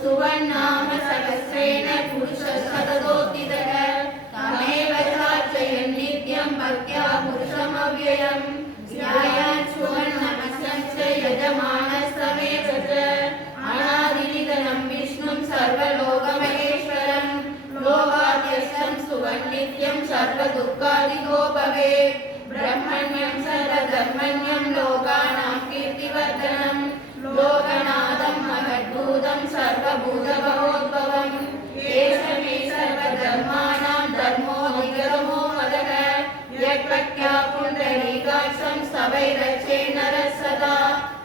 सुवर्णाम सहस्रेण पुरुषः सततोत्थितः तमेव चार्चयन् नित्यं भक्त्या पुरुषमव्ययम् ध्यायान् सुवर्णमस्यस्य यजमानस्तमेव च अनादिनिधनं विष्णुं सर्वलोकमहेश्वरं लोकाद्यस्थं सुवर्णित्यं सर्वदुःखादिको भवेत् ब्रह्मण्यं सर्वधर्मण्यं लोकानां कीर्तिवर्धनं लोकनाथं महद्भूतं सर्वभूतभवोद्भवम् एष मे सर्वधर्माणां धर्मो निगमो मदः यत्प्रख्या पुण्डरीकाक्षं सवैरचे नरः सदा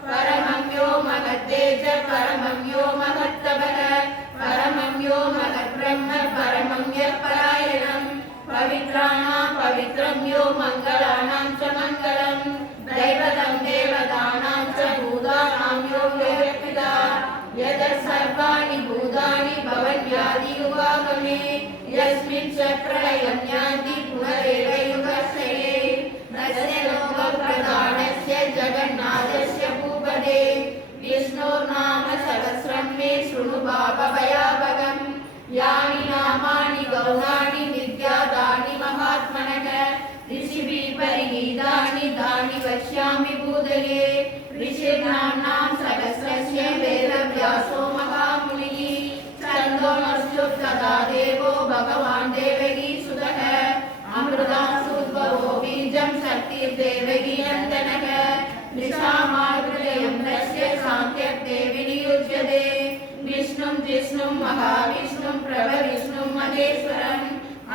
परमं यो महत्तेज परमं यो महत्तपः परमं यो महद्ब्रह्म परमं यत्परायणं पवित्राणां पवित्रं यो मङ्गलानां च मङ्गलं दैवतं देवतानां च भूतानां यो व्यक्तिदा यतः सर्वाणि भूतानि भवन्यादि युगागमे यस्मिन् च प्रलयं यान्ति पुनरेव युगक्षये तस्य लोकप्रधानस्य जगन्नाथस्य भूपदे विष्णोर्नाम सहस्रं मे शृणु पापभयापहम् यानि नामानि गौणानि विद्यादानि महात्मनः ऋषिभिः परिगीतानि तानि वक्ष्यामि भूतले ऋषिर्नाम्नां सहस्रस्य वेदव्यासो महामुनिः छन्दोमस्युक्तदा देवो भगवान् देवकीसुतः अमृतांशुद्भवो बीजं शक्तिर्देवकी नन्दनः निशामाहृदयं तस्य सान्त्यर्थे विनियुज्यते विष्णुं जिष्णुं महाविष्णुं प्रभविष्णुं महेश्वरम्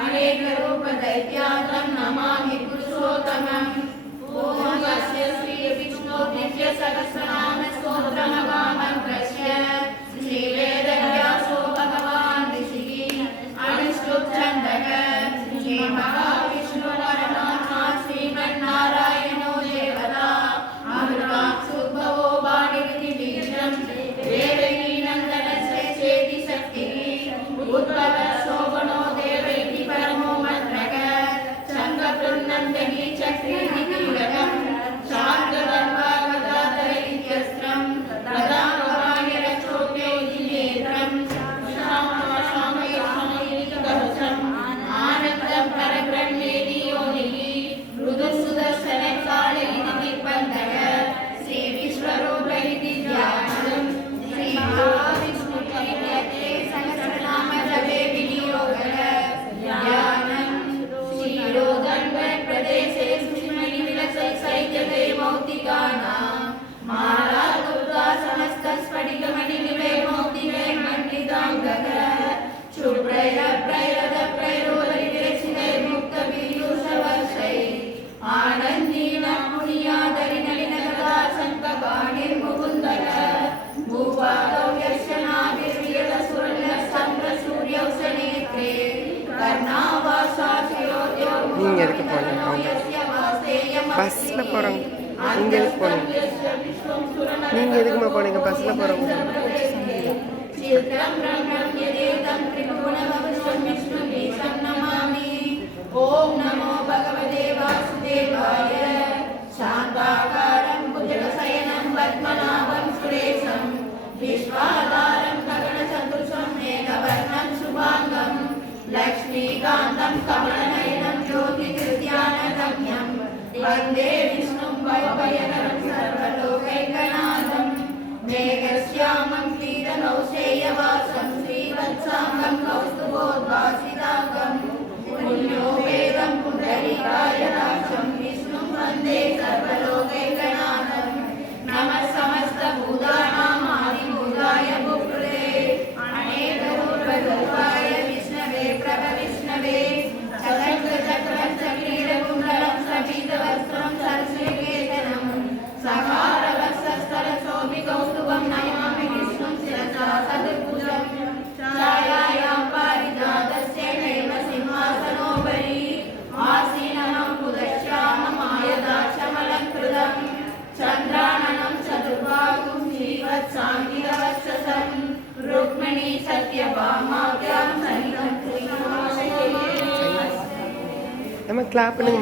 अनेकरूपदैत्यान्तं नमामि पुरुषोत्तमम् ॐ यस्य श्रीविष्णोः दिव्यसहस्रनाम स्तोत्रमहामन्त्रस्य श्रीवेदव्यासो भगवान् ऋषिः अनुष्टुप् छन्दः श्रीमहाविष्णुपरमात्मा श्रीमन्नारायणो देवता अमृतांशुद्भवो वाणिरिति बीजं देवकी नन्दनस्य चेति शक्तिः उद्भवः शोभनो देवैति परमो मन्त्रः शङ्खपृन्नन्दगी चक्रीति कीलकम् शार्ङ्गधन्वागदाधर इत्यस्त्रम् तदा भवानिरचोक्ति பஸ்ஸில் போகிறோங்க. நீங்கள் எதுக்கு போனீங்க? நீங்கள் எதுக்குமா போனீங்க பஸ்ஸில் போகிறவங்க? ஓம் நமோ பகவதே வாசுதேவாய. சாந்தாகாரம் புஜகசயனம் பத்மநாபம் சுரேஷம் விஸ்வாதாரம் ககனசதுர்ஷம் மேகவர்ணம் சுபாங்கம் லக்ஷ்மீகாந்தம் கமலநயனம் ஜோதிர்த்யானதம்யம் வந்தே விஷ்ணும் பவபயகரம் சர்வலோகைகநாதம் மேகஸ்யாமம் பீதநௌஷேயவாசம் ஸ்ரீவத்சாங்கம் கௌஸ்துபோத்பாசிதாங்கம் புண்ணியோ வேதம் புண்டரீகாயதாட்சம் விஷ்ணும் வந்தே சர்வலோகைகநாதம் நமः समस्तभूतानां आदिभूताय भूकृते अनेकरूपरूपाय विष्णवे प्रभविष्णवे चक्रं चक्रीरकुण्डलं सपीतवस्त्रं सरस्वतीकेतनं सहारवक्षस्थलशोभिकौस्तुभं नमामि विष्णुं शिरसा सद्भुजं छायायां पारिजातस्य नैव सिंहासनोपरि आसीनं पुदश्याममायदाक्षमलङ्कृतं चन्द्राननं चतुर्बाहुं श्रीवत्साङ्गिरवक्षसं रुक्मिणी सत्यभामाभ्यां सहितं श्रीनिवासये. நம்ம கிளாப் பண்ணுங்க.